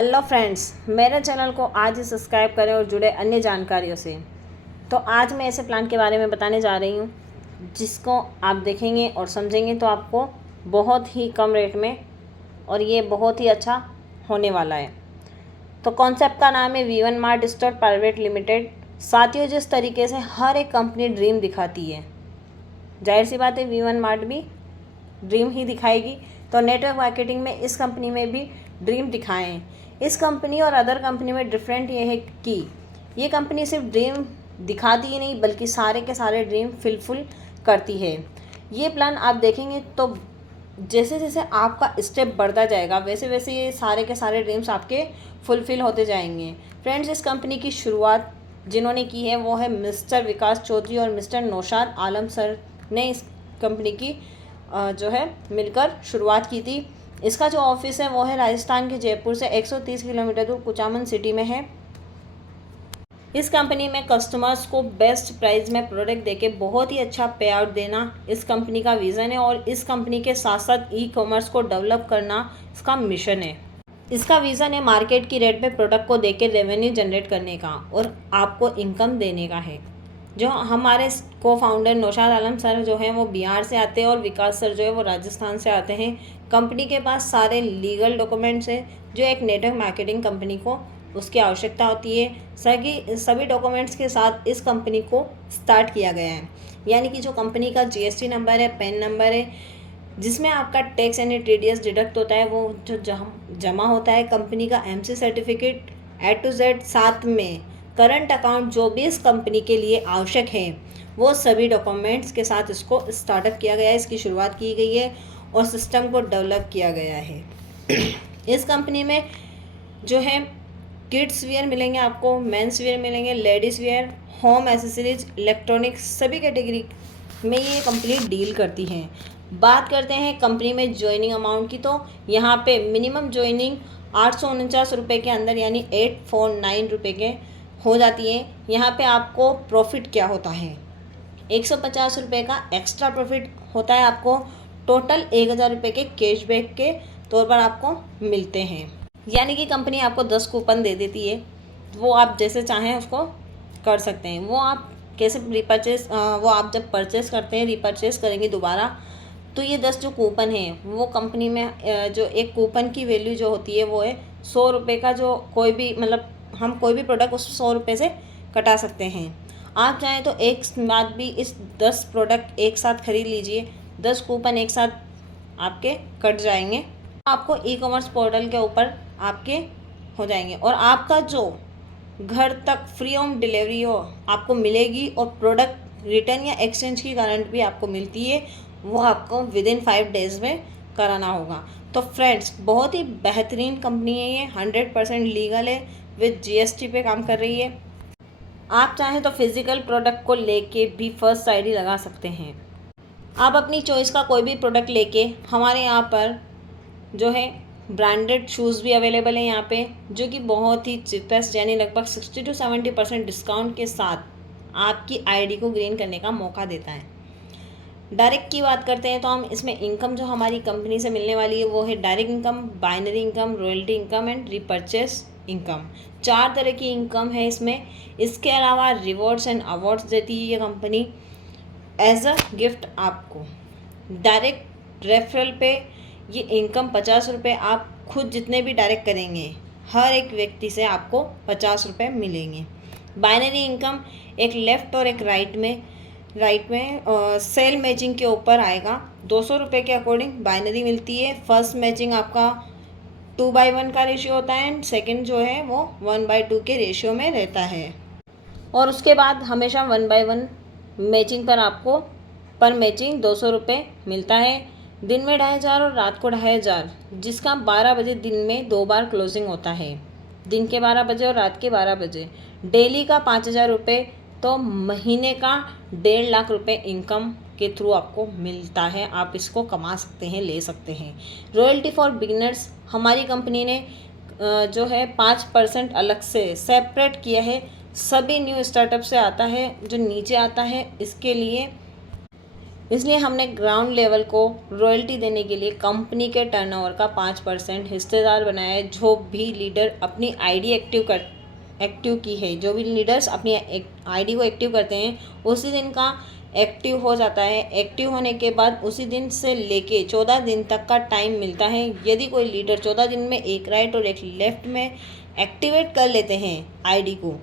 Hello friends, मेरे channel को आज ही सब्सक्राइब करें और जुड़े अन्य जानकारियों से। तो आज मैं ऐसे प्लान के बारे में बताने जा रही हूँ जिसको आप देखेंगे और समझेंगे तो आपको बहुत ही कम रेट में और ये बहुत ही अच्छा होने वाला है। तो कॉन्सेप्ट का नाम है V1 mart store private limited. साथियों, जिस तरीके से हर एक कंपनी ड्रीम दिखाती है, जाहिर सी बात है V1 मार्ट भी ड्रीम ही दिखाएगी। तो नेटवर्क मार्केटिंग में इस कंपनी में भी ड्रीम दिखाएं। इस कंपनी और अदर कंपनी में डिफरेंट ये है कि ये कंपनी सिर्फ ड्रीम दिखाती ही नहीं बल्कि सारे के सारे ड्रीम फुलफिल करती है। ये प्लान आप देखेंगे तो जैसे जैसे आपका स्टेप बढ़ता जाएगा वैसे वैसे ये सारे के सारे ड्रीम्स आपके फुलफिल होते जाएंगे। फ्रेंड्स, इस कंपनी की शुरुआत जिन्होंने की है वो है मिस्टर विकास चौधरी और मिस्टर नौशाद आलम सर ने इस कंपनी की जो है मिलकर शुरुआत की थी। इसका जो ऑफिस है वो है राजस्थान के जयपुर से 130 किलोमीटर दूर कुचामन सिटी में है। इस कंपनी में कस्टमर्स को बेस्ट प्राइस में प्रोडक्ट देके बहुत ही अच्छा पे आउट देना इस कंपनी का विज़न है और इस कंपनी के साथ साथ ई कॉमर्स को डेवलप करना इसका मिशन है। इसका विज़न है मार्केट की रेट पे प्रोडक्ट को देके रेवेन्यू जनरेट करने का और आपको इनकम देने का है। जो हमारे को फाउंडर नौशाद आलम सर जो हैं वो बिहार से आते हैं और विकास सर जो है वो राजस्थान से आते हैं। कंपनी के पास सारे लीगल डॉक्यूमेंट्स हैं जो एक नेटवर्क मार्केटिंग कंपनी को उसकी आवश्यकता होती है। सभी डॉक्यूमेंट्स के साथ इस कंपनी को स्टार्ट किया गया है। यानी कि जो कंपनी का GST नंबर है, पैन नंबर है, जिसमें आपका टैक्स यानी TDS डिडक्ट होता है, वो जो जमा होता है, कंपनी का MC certificate A to Z, साथ में करंट अकाउंट जो भी इस कंपनी के लिए आवश्यक है वो सभी डॉक्यूमेंट्स के साथ इसको स्टार्टअप किया गया है। इसकी शुरुआत की गई है और सिस्टम को डेवलप किया गया है। इस कंपनी में जो है किड्स वेयर मिलेंगे आपको, मेंस वेयर मिलेंगे, ladies where, home accessories, electronics, सभी कैटेगरी में ये कंपनी डील करती हैं। बात करते हैं कंपनी में ज्वाइनिंग अमाउंट की, तो यहाँ पे मिनिमम ज्वाइनिंग 849 रुपये के अंदर यानी 849 रुपये के हो जाती है। यहाँ पे आपको प्रॉफिट क्या होता है, 150 रुपये का एक्स्ट्रा प्रॉफिट होता है आपको। टोटल 1000 रुपये के कैशबैक के तौर पर आपको मिलते हैं। यानी कि कंपनी आपको 10 कूपन दे देती है, वो आप जैसे चाहें उसको कर सकते हैं। वो आप कैसे रिपर्चेस, वो आप जब परचेस करते हैं, रिपर्चेस करेंगे दोबारा, तो ये 10 जो कूपन हैं वो कंपनी में जो एक कूपन की वैल्यू जो होती है वो है 100 रुपये का। जो कोई भी मतलब हम कोई भी प्रोडक्ट उस 100 रुपये से कटा सकते हैं। आप चाहें तो एक बात भी इस 10 प्रोडक्ट एक साथ खरीद लीजिए, 10 कूपन एक साथ आपके कट जाएंगे, आपको ई कॉमर्स पोर्टल के ऊपर आपके हो जाएंगे और आपका जो घर तक फ्री होम डिलीवरी हो आपको मिलेगी और प्रोडक्ट रिटर्न या एक्सचेंज की गारंटी भी आपको मिलती है, वो आपको विदिन 5 डेज़ में कराना होगा। तो फ्रेंड्स, बहुत ही बेहतरीन कंपनी है ये, 100% लीगल है, विद GST पे काम कर रही है। आप चाहें तो फिज़िकल प्रोडक्ट को लेके भी फर्स्ट ID लगा सकते हैं। आप अपनी चॉइस का कोई भी प्रोडक्ट लेके हमारे यहाँ पर जो है ब्रांडेड शूज़ भी अवेलेबल है यहाँ पे, जो कि बहुत ही चीपेस्ट यानी लगभग 60 to 70% डिस्काउंट के साथ आपकी ID को ग्रीन करने का मौका देता है। डायरेक्ट की बात करते हैं तो हम इसमें इनकम जो हमारी कंपनी से मिलने वाली है वो है direct income, binary income, royalty income and repurchase income. 4 तरह की इनकम है इसमें। इसके अलावा रिवॉर्ड्स एंड अवार्ड्स देती है ये कंपनी एज अ गिफ्ट आपको। डायरेक्ट रेफरल पे ये इनकम 50 रुपये, आप खुद जितने भी डायरेक्ट करेंगे हर एक व्यक्ति से आपको 50 रुपये मिलेंगे। बाइनरी इनकम एक लेफ़्ट और एक राइट में सेल मैचिंग के ऊपर आएगा। 200 रुपये के अकॉर्डिंग बाइनरी मिलती है। फर्स्ट मैचिंग आपका 2/1 का रेशियो होता है एंड सेकंड जो है वो 1/2 के रेशियो में रहता है और उसके बाद हमेशा 1/1 मैचिंग पर आपको पर मैचिंग 200 रुपये मिलता है। दिन में 2500 और रात को 2500, जिसका 12 बजे दिन में 2 बार क्लोजिंग होता है, दिन के 12 बजे और रात के 12 बजे। डेली का 5000 रुपये, तो महीने का 1.5 लाख रुपये इनकम के थ्रू आपको मिलता है। आप इसको कमा सकते हैं, ले सकते हैं। रॉयल्टी फॉर बिगिनर्स हमारी कंपनी ने जो है 5% अलग से सेपरेट किया है। सभी न्यू स्टार्टअप से आता है, जो नीचे आता है इसके लिए इसलिए हमने ग्राउंड लेवल को रॉयल्टी देने के लिए कंपनी के टर्नओवर का 5% हिस्सेदार बनाया है। जो भी लीडर अपनी आईडी एक्टिव की है, जो भी लीडर्स अपनी आईडी को एक्टिव करते हैं उसी दिन का एक्टिव हो जाता है। एक्टिव होने के बाद उसी दिन से लेके 14 दिन तक का टाइम मिलता है। यदि कोई लीडर 14 दिन में एक राइट और एक लेफ़्ट में एक्टिवेट कर लेते हैं आईडी को,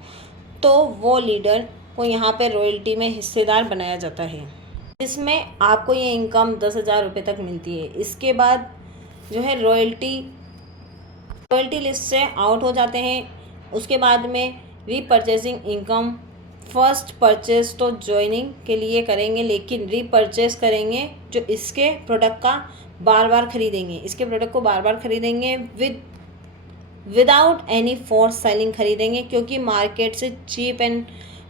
तो वो लीडर को यहाँ पे रॉयल्टी में हिस्सेदार बनाया जाता है, जिसमें आपको ये इनकम 10,000 रुपये तक मिलती है। इसके बाद जो है रॉयल्टी लिस्ट से आउट हो जाते हैं। उसके बाद में रीपरचेजिंग इनकम, फर्स्ट परचेज तो ज्वाइनिंग के लिए करेंगे, लेकिन रीपरचेज करेंगे जो इसके प्रोडक्ट का बार बार खरीदेंगे, इसके प्रोडक्ट को बार बार खरीदेंगे विदाउट एनी फोर्स सेलिंग खरीदेंगे, क्योंकि मार्केट से चीप एंड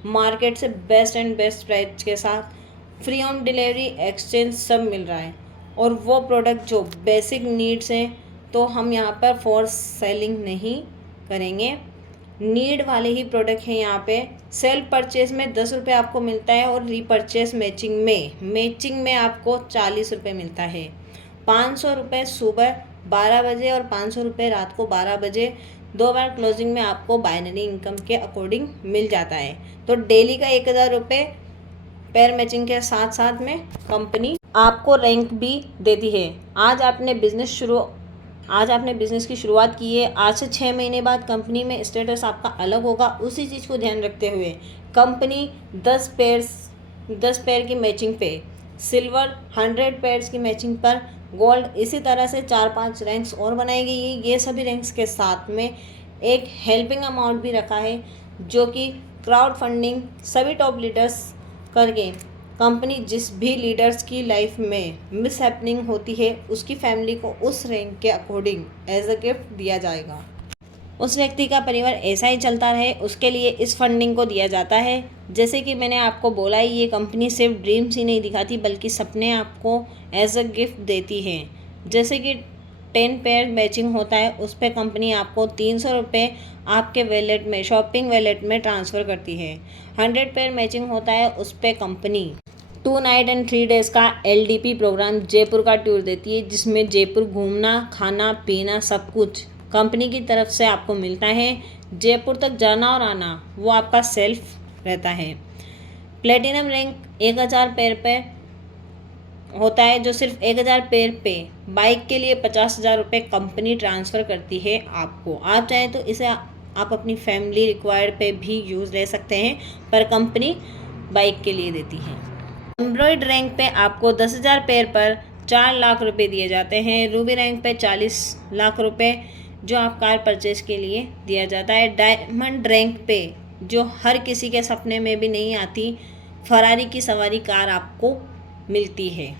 मार्केट से बेस्ट प्राइस के साथ फ्री होम डिलीवरी, एक्सचेंज सब मिल रहा है। और वो प्रोडक्ट जो बेसिक नीड्स हैं, तो हम यहाँ पर फोर्स सेलिंग नहीं करेंगे, नीड वाले ही प्रोडक्ट हैं। यहाँ पे सेल्फ परचेज में 10 रुपये आपको मिलता है और रीपरचेज मैचिंग में आपको 40 रुपये मिलता है। 500 रुपये सुबह 12 बजे और 500 रुपये रात को 12 बजे, 2 बार क्लोजिंग में आपको बाइनरी इनकम के अकॉर्डिंग मिल जाता है। तो डेली का 1000 रुपये पेयर मैचिंग के साथ साथ में कंपनी आपको रैंक भी देती है। आज आपने बिज़नेस की शुरुआत की है, आज से 6 महीने बाद कंपनी में स्टेटस आपका अलग होगा। उसी चीज़ को ध्यान रखते हुए कंपनी 10 पेयर की मैचिंग पे सिल्वर, 100 पेयर्स की मैचिंग पर गोल्ड, इसी तरह से 4-5 रैंक्स और बनाएगी। ये सभी रैंक्स के साथ में एक हेल्पिंग अमाउंट भी रखा है, जो कि क्राउड फंडिंग सभी टॉप लीडर्स करके कंपनी जिस भी लीडर्स की लाइफ में मिस हैपनिंग होती है उसकी फैमिली को उस रैंक के अकॉर्डिंग एज अ गिफ्ट दिया जाएगा। उस व्यक्ति का परिवार ऐसा ही चलता रहे, उसके लिए इस फंडिंग को दिया जाता है। जैसे कि मैंने आपको बोला ही, ये कंपनी सिर्फ ड्रीम्स ही नहीं दिखाती बल्कि सपने आपको एज अ गिफ्ट देती है। जैसे कि 10 पेयर मैचिंग होता है, उस पर कंपनी आपको 300 रुपये आपके वैलेट में, शॉपिंग वैलेट में ट्रांसफ़र करती है। 100 पेयर मैचिंग होता है, उस पर कंपनी 2 नाइट एंड 3 डेज़ का LDP प्रोग्राम जयपुर का टूर देती है, जिसमें जयपुर घूमना, खाना पीना सब कुछ कंपनी की तरफ से आपको मिलता है। जयपुर तक जाना और आना वो आपका सेल्फ रहता है। प्लेटिनम रैंक 1000 पेयर पे होता है, जो सिर्फ 1000 पेयर पे बाइक के लिए 50,000 रुपये कंपनी ट्रांसफ़र करती है आपको। आप चाहें तो इसे आप अपनी फैमिली रिक्वायर्ड पे भी यूज़ ले सकते हैं, पर कंपनी बाइक के लिए देती है। एम्ब्रॉयड रैंक पे आपको 10,000 पेयर पर 4 लाख रुपए दिए जाते हैं। रूबी रैंक पे 40 लाख रुपए जो आप कार परचेज के लिए दिया जाता है। डायमंड रैंक पे जो हर किसी के सपने में भी नहीं आती, फरारी की सवारी कार आपको मिलती है।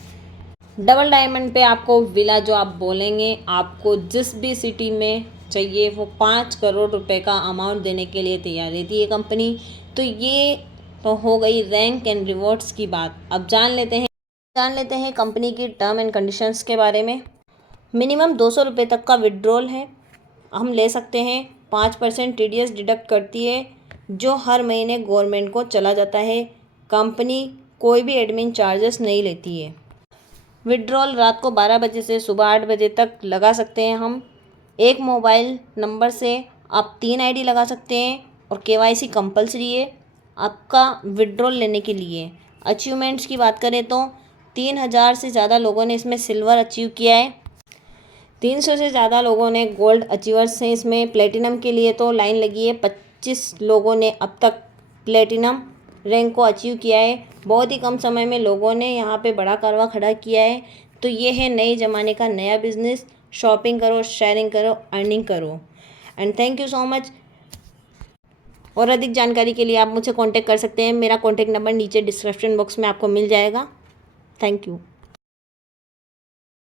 डबल डायमंड पे आपको विला, जो आप बोलेंगे आपको जिस भी सिटी में चाहिए, वो 5 करोड़ रुपए का अमाउंट देने के लिए तैयार रहती है कंपनी। तो ये तो हो गई रैंक एंड रिवॉर्ड्स की बात। अब जान लेते हैं कंपनी की टर्म एंड कंडीशंस के बारे में। मिनिमम 200 रुपये तक का विड्रॉल है, हम ले सकते हैं। 5% TDS डिडक्ट करती है, जो हर महीने गवर्नमेंट को चला जाता है। कंपनी कोई भी एडमिन चार्जेस नहीं लेती है। विड्रॉल रात को 12 बजे से सुबह 8 बजे तक लगा सकते हैं हम। एक मोबाइल नंबर से आप 3 ID लगा सकते हैं और KYC कंपलसरी है आपका विड्रॉल लेने के लिए। अचीवमेंट्स की बात करें तो 3000 से ज़्यादा लोगों ने इसमें सिल्वर अचीव किया है, 300 से ज़्यादा लोगों ने गोल्ड अचीवर्स हैं इसमें। प्लेटिनम के लिए तो लाइन लगी है, 25 लोगों ने अब तक प्लेटिनम रैंक को अचीव किया है। बहुत ही कम समय में लोगों ने यहाँ पे बड़ा कारवा खड़ा किया है। तो ये है नए ज़माने का नया बिज़नेस। शॉपिंग करो, शेयरिंग करो, अर्निंग करो। And thank you so much. और अधिक जानकारी के लिए आप मुझसे कांटेक्ट कर सकते हैं। मेरा कांटेक्ट नंबर नीचे डिस्क्रिप्शन बॉक्स में आपको मिल जाएगा। Thank you.